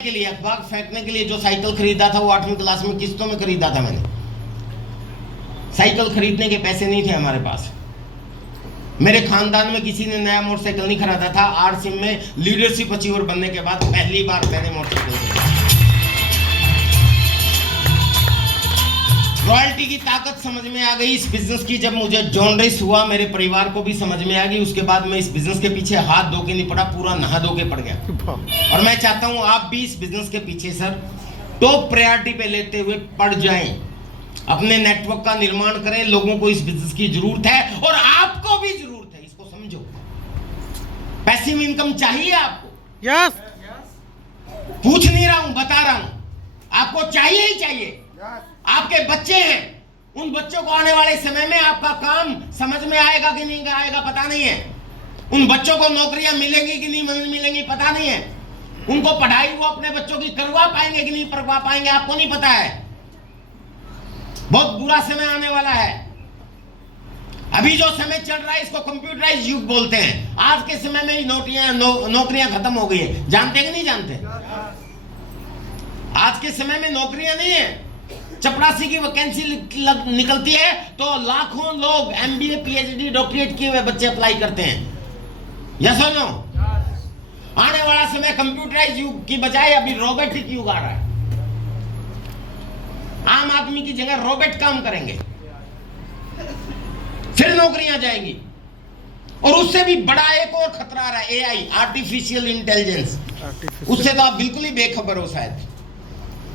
के लिए अखबार फेंकने के लिए जो साइकिल खरीदा था वो 8वीं क्लास में किस्तों में खरीदा था मैंने। साइकिल खरीदने के पैसे नहीं थे हमारे पास। मेरे खानदान में किसी ने नया मोटरसाइकिल नहीं खरीदा था। आरसीएम में लीडरशिप अचीवर बनने के बाद पहली बार मैंने मोटरसाइकिल खरीदा। रॉयल्टी की ताकत समझ में आ गई इस बिजनेस की जब मुझे जॉनरिस हुआ। मेरे परिवार को भी समझ में आ गई। उसके बाद मैं इस बिजनेस के पीछे हाथ धो के नहीं पड़ा, पूरा नहा धो के पड़ गया। और मैं चाहता हूं आप भी इस बिजनेस के पीछे सर टॉप प्रायोरिटी पे लेते हुए पड़ जाएं। अपने नेटवर्क का निर्माण करें। लोगों को इस बिजनेस की जरूरत है और आपको भी जरूरत है, इसको समझो। पैसिव इनकम चाहिए आपको। यस पूछ नहीं रहा हूं, बता रहा हूं। आपको चाहिए ही चाहिए। आपके बच्चे हैं, उन बच्चों को आने वाले समय में आपका काम समझ में आएगा कि नहीं आएगा पता नहीं है। उन बच्चों को नौकरियां मिलेंगी कि नहीं मिलेंगी पता नहीं है। उनको पढ़ाई वो अपने बच्चों की करवा पाएंगे कि नहीं करवा पाएंगे आपको नहीं पता है। बहुत बुरा समय आने वाला है। अभी जो समय चल रहा है इसको कंप्यूटराइज युग बोलते हैं। आज के समय में नौकरियां खत्म हो गई है। जानते कि नहीं जानते? आज के समय में नौकरियां नहीं है। चपरासी की वैकेंसी निकलती है तो लाखों लोग एमबीए पीएचडी डॉक्टरेट किए हुए बच्चे अप्लाई करते हैं। यस और नो? आने वाला समय कंप्यूटराइज युग की बजाय अभी रोबोटिक युग आ रहा है। आम आदमी की जगह रोबोट काम करेंगे, फिर नौकरियां जाएंगी। और उससे भी बड़ा एक और खतरा आ रहा है, एआई, आर्टिफिशियल इंटेलिजेंस। उससे तो आप बिल्कुल ही बेखबर हो शायद।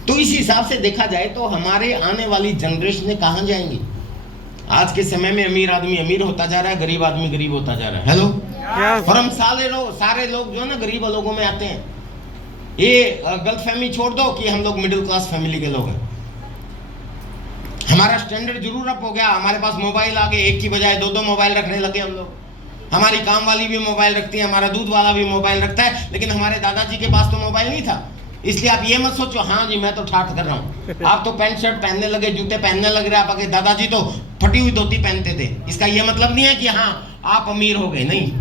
तो इस हिसाब से देखा जाए तो हमारे आने वाली जनरेशन कहां जाएंगी? आज के समय में अमीर आदमी अमीर होता जा रहा है, गरीब आदमी गरीब होता जा रहा है। हेलो? और हम सारे लोग जो है ना गरीब लोगों में आते हैं। ये गलत फहमी छोड़ दो कि हम लोग मिडिल क्लास फैमिली के लोग हैं। हमारा स्टैंडर्ड जरूर अप हो गया। हमारे पास मोबाइल आ गए, एक की बजाय दो मोबाइल रखने लगे हम लोग। हमारी काम वाली भी मोबाइल रखती है, हमारा दूध वाला भी मोबाइल रखता है। लेकिन हमारे दादाजी के पास तो मोबाइल नहीं था। इसलिए आप ये मत सोचो हाँ जी मैं तो ठाठ कर रहा हूँ। आप तो पैंट शर्ट पहनने लगे, जूते पहनने लग रहे। आपके दादाजी तो फटी हुई धोती पहनते थे। इसका ये मतलब नहीं है कि हाँ आप अमीर हो गए, नहीं।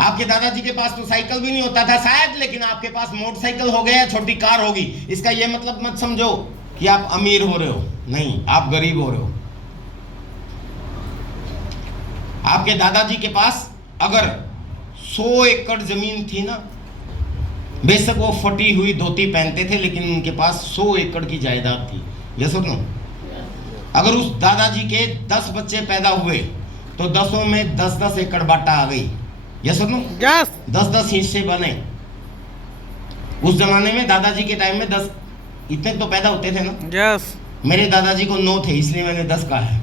आपके दादाजी के पास तो साइकिल भी नहीं होता था शायद, लेकिन आपके पास मोटरसाइकिल हो गया, छोटी कार होगी। इसका ये मतलब मत समझो कि आप अमीर हो रहे हो, नहीं, आप गरीब हो रहे हो। आपके दादाजी के पास अगर 100 एकड़ जमीन थी ना, बेशक वो फटी हुई धोती पहनते थे, लेकिन उनके पास 100 एकड़ की जायदाद थी। यस और नो? अगर उस दादाजी के 10 बच्चे पैदा हुए तो 10 में 10-10 एकड़ बाटा आ गई। यस और नो? यस 10-10 हिस्से बने। उस जमाने में दादाजी के टाइम में 10 इतने तो पैदा होते थे ना। यस मेरे दादाजी को 9 थे, इसलिए मैंने 10 कहा है।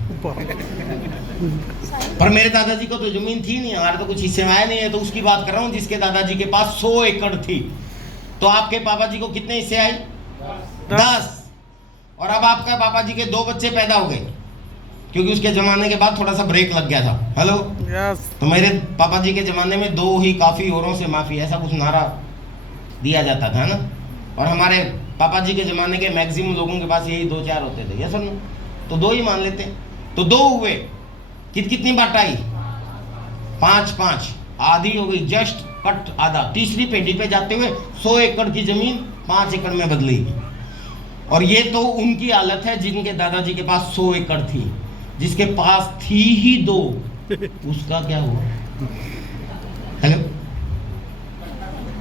पर मेरे दादाजी को तो जमीन थी नहीं, हमारे तो कुछ हिस्से में आया नहीं है। तो उसकी बात कर रहा हूँ जिसके दादाजी के पास 100 एकड़ थी। तो आपके पापा जी को कितने हिस्से आए? 10। और अब आपके पापा जी के 2 बच्चे पैदा हो गए, क्योंकि उसके जमाने के बाद थोड़ा सा ब्रेक लग गया था। हेलो? यस तो मेरे पापा जी के जमाने में 2 ही काफी, औरों से माफी, ऐसा कुछ नारा दिया जाता था ना। और हमारे पापा जी के जमाने के मैक्सिमम लोगों के पास यही 2-4 होते थे। यस और नो? तो 2 ही मान लेते। तो 2 हुए, कितनी बात आई? 5-5, आधी हो गई, जस्ट कट आधा। तीसरी पेटी पे जाते हुए 100 एकड़ की जमीन 5 एकड़ में बदलेगी। और ये तो उनकी हालत है जिनके दादाजी के पास 100 एकड़ थी। जिसके पास थी ही 2, उसका क्या हुआ? हेलो?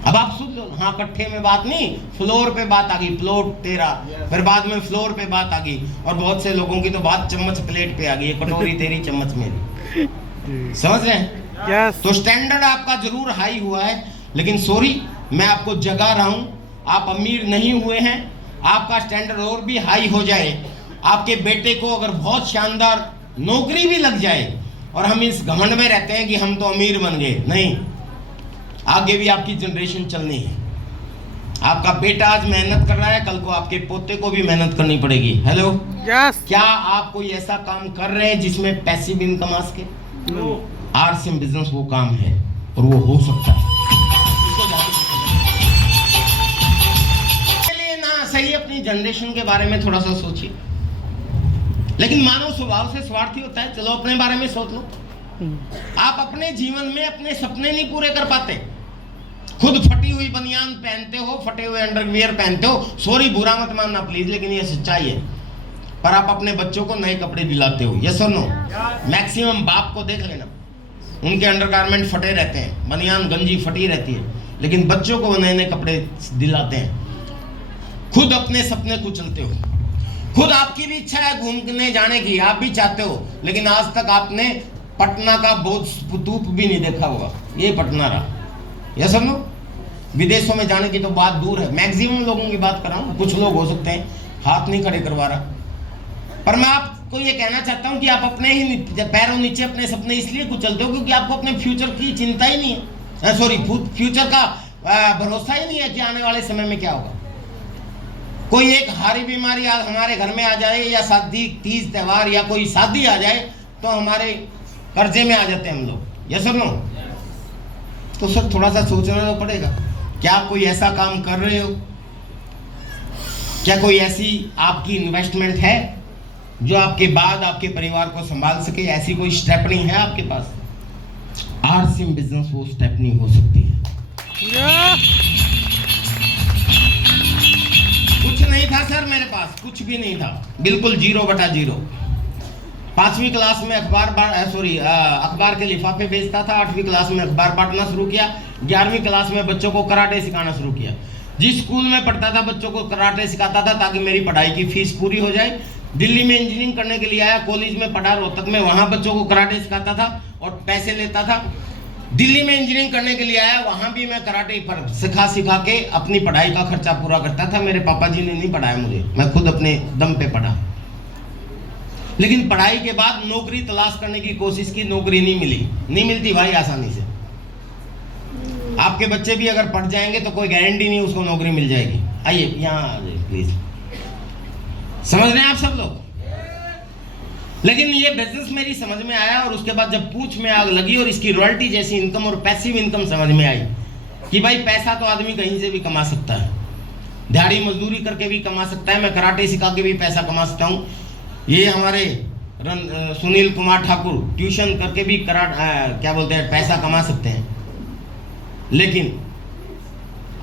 अब आप सुन लो। हाँ, कट्ठे में बात नहीं, फ्लोर पे बात आ गई। प्लॉट तेरा, फिर बाद में फ्लोर पे बात आ गई। और बहुत से लोगों की तो बात चम्मच प्लेट पे आ गई, कटोरी तेरी चम्मच मेरी। समझ रहे हैं? यस तो स्टैंडर्ड आपका जरूर हाई हुआ है, लेकिन सॉरी मैं आपको जगा रहा हूं, आप अमीर नहीं हुए हैं। आपका स्टैंडर्ड और भी हाई हो जाए, आपके बेटे को अगर बहुत शानदार नौकरी भी लग जाए और हम इस घमंड में रहते हैं कि हम तो अमीर बन गए, नहीं। आगे भी आपकी जनरेशन चलनी है। आपका बेटा आज मेहनत कर रहा है, कल को आपके पोते को भी मेहनत करनी पड़ेगी। हेलो? यस क्या आप कोई ऐसा काम कर रहे हैं जिसमें पैसिव इनकम आ सके? आरसीएम बिजनेस वो काम है और वो हो सकता है। इसके लिए ना सही अपनी जनरेशन के बारे में थोड़ा सा सोचिए। लेकिन मानव स्वभाव से स्वार्थी होता है। चलो अपने बारे में सोच लो। आप अपने जीवन में अपने सपने नहीं पूरे कर पाते, खुद फटी हुई बनियान पहनते हो, फटे हुए अंडरवियर पहनते हो, सॉरी बुरा मत मानना प्लीज, लेकिन ये सच्चाई है। पर आप अपने बच्चों को नए कपड़े दिलाते हो, यस और नो? मैक्सिमम बाप को देख लेना, उनके अंडरगारमेंट फटे रहते हैं, बनियान गंजी फटी रहती है, लेकिन बच्चों को नए नए कपड़े दिलाते हैं। खुद अपने सपने कुचलते हो, खुद आपकी भी इच्छा है घूमने जाने की, आप भी चाहते हो, लेकिन आज तक आपने पटना का बौद्ध स्तूप भी नहीं देखा होगा। ये पटना रहा, यस और नो? विदेशों में जाने की तो बात दूर है, मैक्सिमम लोगों की बात कर रहा हूँ, कुछ लोग हो सकते हैं हाथ नहीं खड़े करवा रहा, पर मैं आपको ये कहना चाहता हूँ कि आप अपने ही पैरों नीचे अपने सपने इसलिए कुचलते हो क्योंकि आपको अपने फ्यूचर की चिंता ही नहीं है, सॉरी फ्यूचर का भरोसा ही नहीं है कि आने वाले समय में क्या होगा। कोई एक हारी बीमारी हमारे घर में आ जाए, या शादी तीज त्योहार या कोई शादी आ जाए, तो हमारे कर्जे में आ जाते हैं हम लोग, यस और नो? तो सर थोड़ा सा सोचना तो पड़ेगा, क्या कोई ऐसा काम कर रहे हो, क्या कोई ऐसी आपकी इन्वेस्टमेंट है जो आपके बाद आपके परिवार को संभाल सके? ऐसी कोई स्टेपनी है आपके पास? आरसीएम बिजनेस वो स्टेपनी हो सकती है। कुछ नहीं था सर मेरे पास, कुछ भी नहीं था, बिल्कुल 0/0। 5वीं क्लास में अखबार के लिफाफे बेचता था, 8वीं क्लास में अखबार बांटना शुरू किया, 11वीं क्लास में बच्चों को कराटे सिखाना शुरू किया। जिस स्कूल में पढ़ता था बच्चों को कराटे सिखाता था ताकि मेरी पढ़ाई की फीस पूरी हो जाए। दिल्ली में इंजीनियरिंग करने के लिए आया, कॉलेज में पढ़ा रोहतक में, वहां बच्चों को कराटे सिखाता था और पैसे लेता था। दिल्ली में इंजीनियरिंग करने के लिए आया, वहां भी मैं कराटे सिखा के अपनी पढ़ाई का खर्चा पूरा करता था। मेरे पापा जी ने नहीं पढ़ाया मुझे, मैं खुद अपने दम पे पढ़ा। लेकिन पढ़ाई के बाद नौकरी तलाश करने की कोशिश की, नौकरी नहीं मिलती भाई आसानी से। आपके बच्चे भी अगर पढ़ जाएंगे तो कोई गारंटी नहीं उसको नौकरी मिल जाएगी। आइए यहाँ आ जाइए प्लीज, समझ रहे हैं आप सब लोग? लेकिन ये बिजनेस मेरी समझ में आया और उसके बाद जब पूंछ में आग लगी और इसकी रॉयल्टी जैसी इनकम और पैसिव इनकम समझ में आई कि भाई पैसा तो आदमी कहीं से भी कमा सकता है, दिहाड़ी मजदूरी करके भी कमा सकता है, मैं कराटे सिखा के भी पैसा कमा सकता हूँ। ये हमारे सुनील कुमार ठाकुर ट्यूशन करके भी क्या बोलते हैं पैसा कमा सकते हैं। लेकिन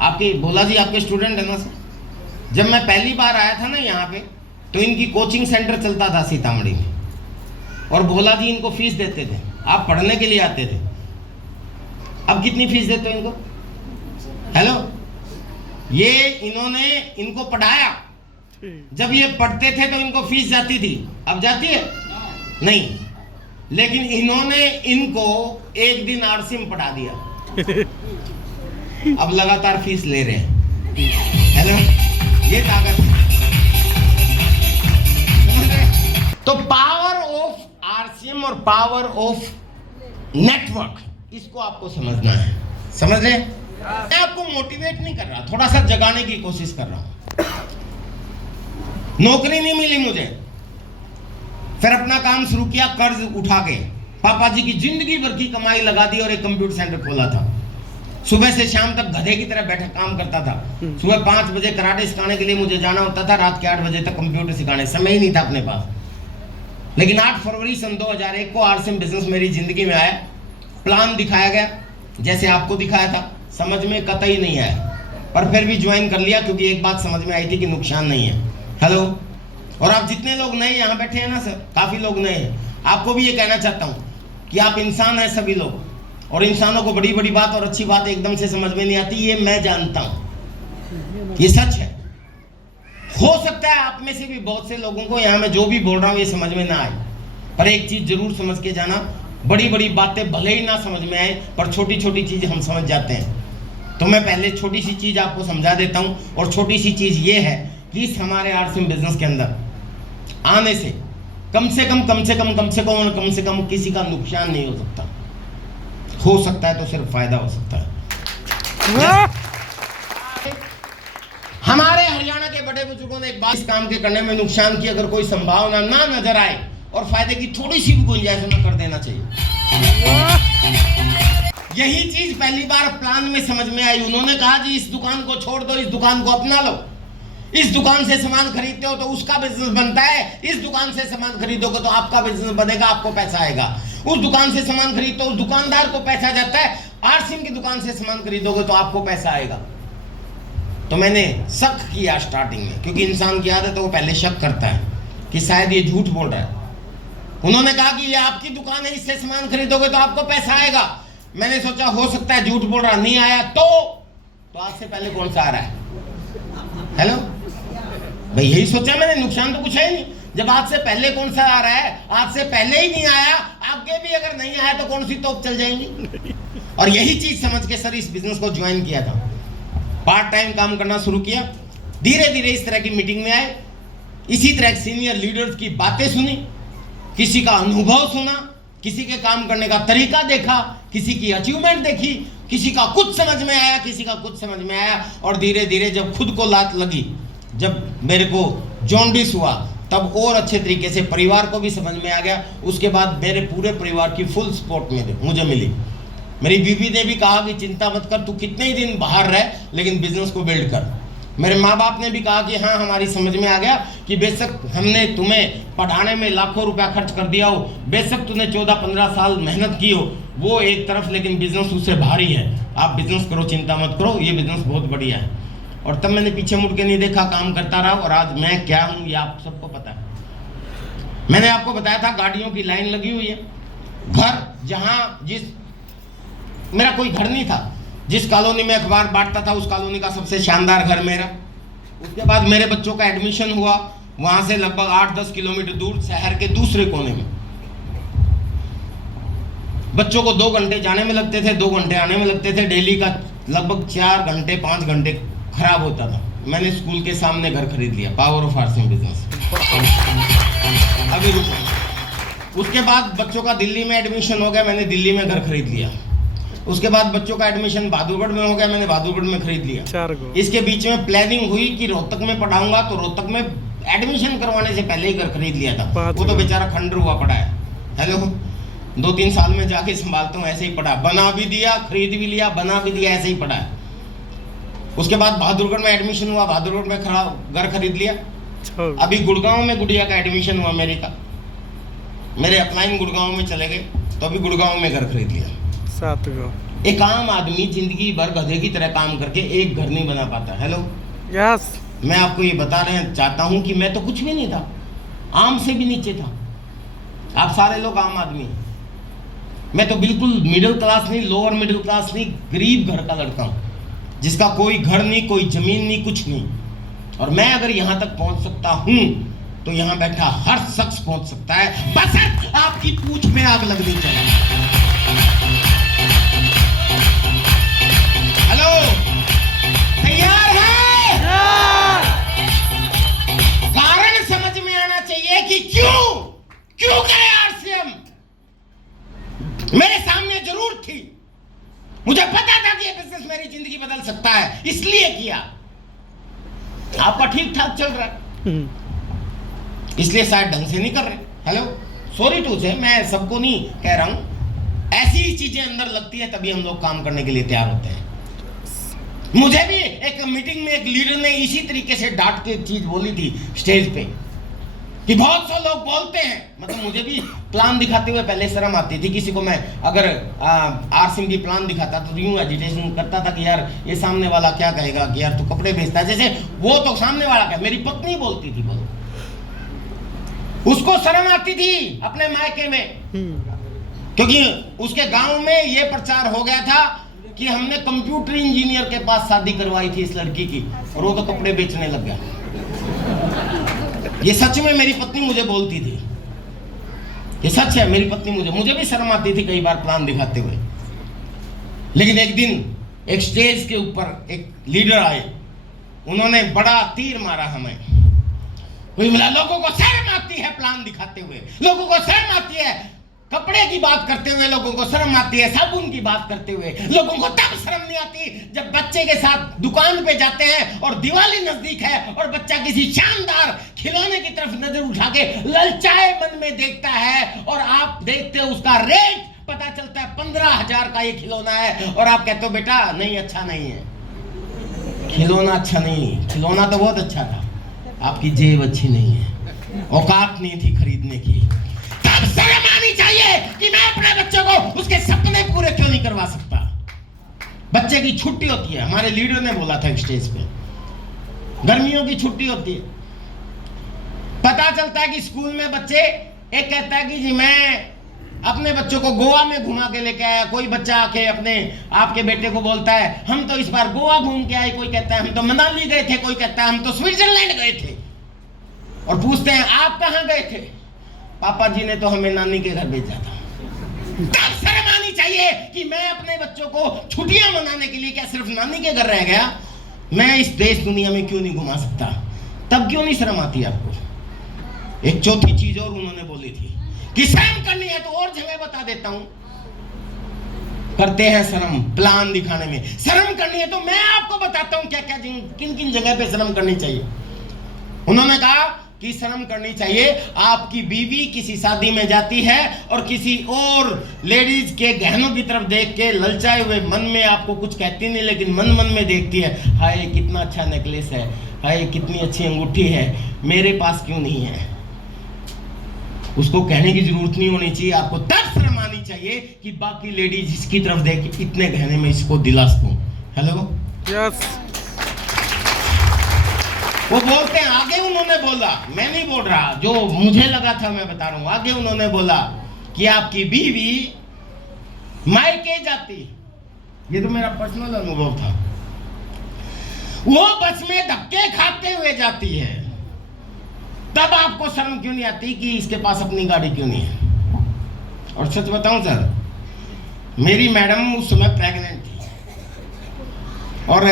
आपके भोला जी आपके स्टूडेंट है ना सर? जब मैं पहली बार आया था ना यहाँ पे, तो इनकी कोचिंग सेंटर चलता था सीतामढ़ी में और भोला जी इनको फीस देते थे, आप पढ़ने के लिए आते थे। अब कितनी फीस देते हो इनको? हेलो, ये इन्होंने इनको पढ़ाया, जब ये पढ़ते थे तो इनको फीस जाती थी, अब जाती है नहीं। लेकिन इन्होंने इनको एक दिन आरसीएम पढ़ा दिया, अब लगातार फीस ले रहे हैं। हेलो, ये ताकत है। तो पावर ऑफ आरसीएम और पावर ऑफ नेटवर्क, इसको आपको समझना है। समझ रहे? मैं आपको मोटिवेट नहीं कर रहा, थोड़ा सा जगाने की कोशिश कर रहा हूं। नौकरी नहीं मिली मुझे, फिर अपना काम शुरू किया कर्ज उठा के, पापा जी की जिंदगी भर की कमाई लगा दी और एक कंप्यूटर सेंटर खोला था। सुबह से शाम तक गधे की तरह बैठा काम करता था। सुबह 5 बजे कराटे सिखाने के लिए मुझे जाना होता था, रात के 8 बजे तक कंप्यूटर सिखाने, समय ही नहीं था अपने पास। लेकिन 8 फरवरी सन 2001 को आरसीएम बिजनेस मेरी जिंदगी में आया, प्लान दिखाया गया जैसे आपको दिखाया था, समझ में कतई नहीं आया, पर फिर भी ज्वाइन कर लिया क्योंकि एक बात समझ में आई थी कि नुकसान नहीं है। हेलो, और आप जितने लोग नए यहाँ बैठे हैं ना सर, काफी लोग नए हैं, आपको भी ये कहना चाहता हूँ कि आप इंसान हैं सभी लोग, और इंसानों को बड़ी बड़ी बात और अच्छी बात एकदम से समझ में नहीं आती, ये मैं जानता हूँ, ये सच है। हो सकता है आप में से भी बहुत से लोगों को यहाँ मैं जो भी बोल रहा हूँ ये समझ में ना आए, पर एक चीज जरूर समझ के जाना, बड़ी बड़ी बातें भले ही ना समझ में आए पर छोटी छोटी चीज हम समझ जाते हैं। तो मैं पहले छोटी सी चीज आपको समझा देता हूँ, और छोटी सी चीज ये है कि इस हमारे आरसीएम बिजनेस के अंदर आने से कम से कम किसी का नुकसान नहीं हो सकता है तो सिर्फ फायदा हो सकता है। हमारे हरियाणा के बड़े बुजुर्गों ने एक बात, इस काम के करने में नुकसान की अगर कोई संभावना ना नजर आए और फायदे की थोड़ी सी भी गुंजाइश न कर देना चाहिए। यही चीज पहली बार प्लान में समझ में आई। उन्होंने कहा जी इस दुकान को छोड़ दो, इस दुकान को अपना लो, इस दुकान से सामान खरीदते हो तो उसका बिजनेस बनता है, इस दुकान से सामान खरीदोगे तो आपका बिजनेस बनेगा, आपको पैसा आएगा। उस दुकान से सामान खरीदते हो उस दुकानदार को पैसा जाता है, आरसीएम की दुकान से सामान खरीदोगे तो आपको पैसा आएगा। तो मैंने शक किया स्टार्टिंग में, क्योंकि इंसान की आदत है वो पहले शक करता है कि शायद ये झूठ बोल रहा है। उन्होंने कहा कि ये आपकी दुकान है, इससे सामान खरीदोगे तो आपको पैसा आएगा। मैंने सोचा हो सकता है झूठ बोल रहा, नहीं आया तो आज से पहले कौन सा आ रहा है? हेलो भाई, यही सोचा मैंने, नुकसान तो कुछ है नहीं। जब आज से पहले कौन सा आ रहा है, आज से पहले ही नहीं आया, आगे भी अगर नहीं आया तो कौन सी तोप चल जाएंगी। और यही चीज समझ के सर इस बिजनेस को ज्वाइन किया था, पार्ट टाइम काम करना शुरू किया। धीरे धीरे इस तरह की मीटिंग में आए, इसी तरह सीनियर लीडर्स की बातें सुनी, किसी का अनुभव सुना, किसी के काम करने का तरीका देखा, किसी की अचीवमेंट देखी, किसी का कुछ समझ में आया, किसी का कुछ समझ में आया। और धीरे धीरे जब खुद को लात लगी, जब मेरे को जॉन्डिस हुआ, तब और अच्छे तरीके से परिवार को भी समझ में आ गया। उसके बाद मेरे पूरे परिवार की फुल सपोर्ट मुझे मिली। मेरी बीवी ने भी कहा कि चिंता मत कर, तू कितने ही दिन बाहर रह लेकिन बिजनेस को बिल्ड कर। मेरे माँ बाप ने भी कहा कि हाँ, हमारी समझ में आ गया कि बेशक हमने तुम्हें पढ़ाने में लाखों रुपया खर्च कर दिया हो, बेशक तूने 14-15 साल मेहनत की हो, वो एक तरफ, लेकिन बिजनेस उससे भारी है। आप बिजनेस करो, चिंता मत करो, ये बिजनेस बहुत बढ़िया है। और तब मैंने पीछे मुड़ के नहीं देखा, काम करता रहा। और आज मैं क्या हूँ ये आप सबको पता है। मैंने आपको बताया था गाड़ियों की लाइन लगी हुई है। घर जहाँ मेरा कोई घर नहीं था, जिस कॉलोनी में अखबार बांटता था उस कॉलोनी का सबसे शानदार घर मेरा। उसके बाद मेरे बच्चों का एडमिशन हुआ, वहां से लगभग 8-10 किलोमीटर दूर शहर के दूसरे कोने में। बच्चों को 2 घंटे जाने में लगते थे, 2 घंटे आने में लगते थे। डेली का लगभग 4 घंटे 5 घंटे खराब होता था। मैंने स्कूल के सामने घर खरीद लिया, पावर ऑफ आरसीएम बिजनेस। अभी रुको। उसके बाद बच्चों का दिल्ली में एडमिशन हो गया, मैंने दिल्ली में घर खरीद लिया। उसके बाद बच्चों का एडमिशन बहादुरगढ़ में हो गया, मैंने बहादुरगढ़ में खरीद लिया। इसके बीच में प्लानिंग हुई कि रोहतक में पढ़ाऊंगा, तो रोहतक में एडमिशन करवाने से पहले ही घर खरीद लिया था। वो तो बेचारा खंडर हुआ पड़ा है। हेलो, 2-3 साल में जाके संभालता हूँ, ऐसे ही पड़ा, बना भी दिया, खरीद भी लिया, बना भी दिया, ऐसे ही पड़ा है। उसके बाद बहादुरगढ़ में एडमिशन हुआ, बहादुरगढ़ में घर खरीद लिया। अभी गुड़गांव में गुड़िया का एडमिशन हुआ मेरे का, मेरे अपलाइन गुड़गांव में चले गए, तो अभी गुड़गांव में घर खरीद लिया। एक आम आदमी जिंदगी भर गधे की तरह काम करके एक घर नहीं बना पाता। हेलो, यस, मैं आपको ये बता रहे चाहता हूं कि मैं तो कुछ भी नहीं था, आम से भी नीचे था। आप सारे लोग आम आदमी हैं, मैं तो बिल्कुल मिडिल क्लास नहीं, लोअर मिडिल क्लास नहीं, गरीब घर का लड़का हूं, जिसका कोई घर नहीं, कोई जमीन नहीं, कुछ नहीं। और मैं अगर यहां तक पहुंच सकता हूं तो यहां बैठा हर शख्स पहुंच सकता है, बस आपकी पूंछ में आग लगनी चाहिए। हेलो, तैयार है? कारण समझ में आना चाहिए कि क्यों करे आरसीएम। मेरे सामने जरूर थी, मुझे पता था कि ये बिजनेस मेरी जिंदगी बदल सकता है, इसलिए किया। आपका ठीक ठाक चल रहा है, इसलिए शायद ढंग से नहीं कर रहे। हेलो, सॉरी टू से, मैं सबको नहीं कह रहा हूं, ऐसी ही चीजें अंदर लगती है तभी हम लोग काम करने के लिए तैयार होते हैं। मुझे भी एक मीटिंग में एक लीडर ने इसी तरीके से डांट के चीज बोली थी स्टेज पे, कि बहुत से लोग बोलते हैं, मतलब मुझे भी प्लान दिखाते हुए पहले शर्म आती थी। किसी को मैं अगर आरसीएम की प्लान दिखाता तो यूं एजिटेशन करता था कि यार ये सामने वाला क्या कहेगा, कि यार तू कपड़े बेचता है, जैसे वो तो सामने वाला क्या, मेरी पत्नी बोलती थी, बोलो, उसको शर्म आती थी अपने मायके में, क्योंकि उसके गांव में ये प्रचार हो गया था कि हमने कंप्यूटर इंजीनियर के पास शादी करवाई थी इस लड़की की, और वो तो कपड़े बेचने लग गया। ये सच में मेरी पत्नी मुझे बोलती थी, ये सच है, मेरी पत्नी मुझे भी शर्म आती थी कई बार प्लान दिखाते हुए। लेकिन एक दिन एक स्टेज के ऊपर एक लीडर आए, उन्होंने बड़ा तीर मारा हमें। बोला लोगों को शर्म आती है प्लान दिखाते हुए, लोगों को शर्म आती है कपड़े की बात करते हुए, लोगों को शर्म आती है साबुन की बात करते हुए, लोगों को तब शर्म नहीं आती जब बच्चे के साथ दुकान पे जाते हैं और दिवाली नजदीक है और बच्चा किसी शानदार खिलौने की तरफ नजर उठा के ललचाए मन में देखता है, और आप देखते हो उसका रेट पता चलता है 15,000 का ये खिलौना है, और आप कहते हो बेटा नहीं, अच्छा नहीं है, खिलौना अच्छा नहीं, खिलौना तो बहुत अच्छा था, आपकी जेब अच्छी नहीं है, औकात नहीं थी खरीदने की। तब शर्म आनी चाहिए कि मैं अपने बच्चों को उसके सपने पूरे क्यों नहीं करवा सकता। बच्चे की छुट्टी होती है, हमारे लीडर ने बोला था स्टेज पे, गर्मियों की छुट्टी होती है, पता चलता है कि स्कूल में बच्चे, एक कहता है कि जी मैं अपने बच्चों को गोवा में घुमा के लेके आया, कोई बच्चा आके अपने आपके बेटे को बोलता है हम तो इस बार गोवा घूम के आए, कोई कहता है हम तो मनाली गए थे, कोई कहता है हम तो स्विट्जरलैंड गए थे, और पूछते हैं आप कहां गए थे? पापा जी ने तो हमें नानी के घर भेजा था। तब शर्म आनी चाहिए कि मैं अपने बच्चों को छुट्टियां मनाने के लिए क्या सिर्फ नानी के घर रह गया, मैं इस देश दुनिया में क्यों नहीं घुमा सकता? तब क्यों नहीं शर्म आती आपको? एक चौथी चीज और उन्होंने बोली थी कि शर्म करनी है तो और जगह बता देता हूं, करते हैं शर्म प्लान दिखाने में, शर्म करनी है तो मैं आपको बताता हूं क्या क्या किन किन जगह पे शर्म करनी चाहिए। उन्होंने कहा कि शर्म करनी चाहिए, आपकी बीवी किसी शादी में जाती है और किसी और लेडीज के गहनों की तरफ देख के ललचाए हुए मन में आपको कुछ कहती नहीं, लेकिन मन मन में देखती है, हाय कितना अच्छा नेकलेस है, हाय कितनी अच्छी अंगूठी है, मेरे पास क्यों नहीं है। उसको कहने की जरूरत नहीं होनी चाहिए, आपको तब शर्म आनी चाहिए कि बाकी लेडीज इसकी तरफ देख के इतने गहने में इसको दिला सकूं। हेलो यस, वो बोलते हैं, आगे उन्होंने बोला, मैं नहीं बोल रहा, जो मुझे लगा था मैं बता रहा हूं, आगे उन्होंने बोला कि आपकी बीवी मायके जाती, ये तो मेरा पर्सनल अनुभव था, वो बस में धक्के खाते हुए जाती है, तब आपको शर्म क्यों नहीं आती कि इसके पास अपनी गाड़ी क्यों नहीं है? और सच बताऊं सर, मेरी मैडम उस समय प्रेग्नेंट थी और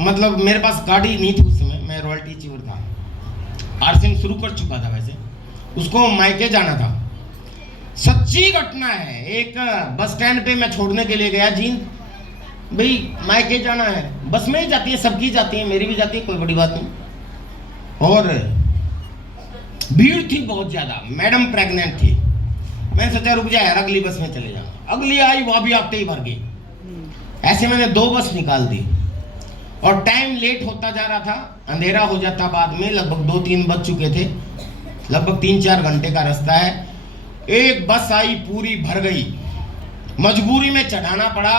मतलब मेरे पास गाड़ी नहीं थी उस समय, मैं रॉयल्टी अचीवर था, आरसिंग शुरू कर चुका था, वैसे उसको मायके जाना था। सच्ची घटना है, एक बस स्टैंड पे मैं छोड़ने के लिए गया जींद, भाई मायके जाना है, बस में ही जाती है, सबकी जाती है, मेरी भी जाती है, कोई बड़ी बात नहीं, और भीड़ थी बहुत ज्यादा, मैडम प्रेग्नेंट थी, मैंने सोचा रुक जाए यार अगली बस में चले जाऊंगा, अगली आई वो भी आते ही भर गई, ऐसे मैंने 2 बस निकाल दी और टाइम लेट होता जा रहा था, अंधेरा हो जाता बाद में, लगभग 2-3 बज चुके थे, लगभग 3-4 घंटे का रास्ता है। एक बस आई पूरी भर गई, मजबूरी में चढ़ाना पड़ा,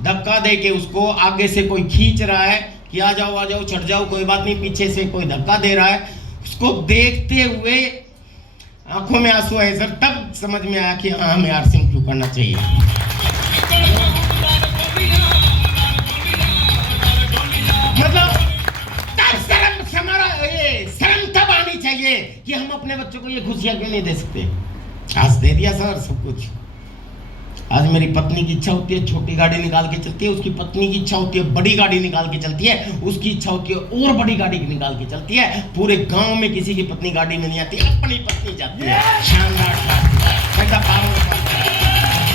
धक्का दे के उसको, आगे से कोई खींच रहा है कि आ जाओ चढ़ जाओ, कोई बात नहीं, पीछे से कोई धक्का दे रहा है, उसको देखते हुए आंखों में आंसू आए सर, तब समझ में आया कि हाँ हमें आरसिंग क्यों करना चाहिए। मतलब शर्म तब आनी चाहिए कि हम अपने बच्चों को ये खुशियां क्यों नहीं दे सकते। आज दे दिया सर सब कुछ, आज मेरी पत्नी की इच्छा होती है छोटी गाड़ी निकाल के चलती है, उसकी पत्नी की इच्छा होती है बड़ी गाड़ी निकाल के चलती है, उसकी इच्छा होती है और बड़ी गाड़ी निकाल के चलती है, पूरे गांव में किसी की पत्नी गाड़ी में नहीं आती, अपनी पत्नी जाती है, शानदार।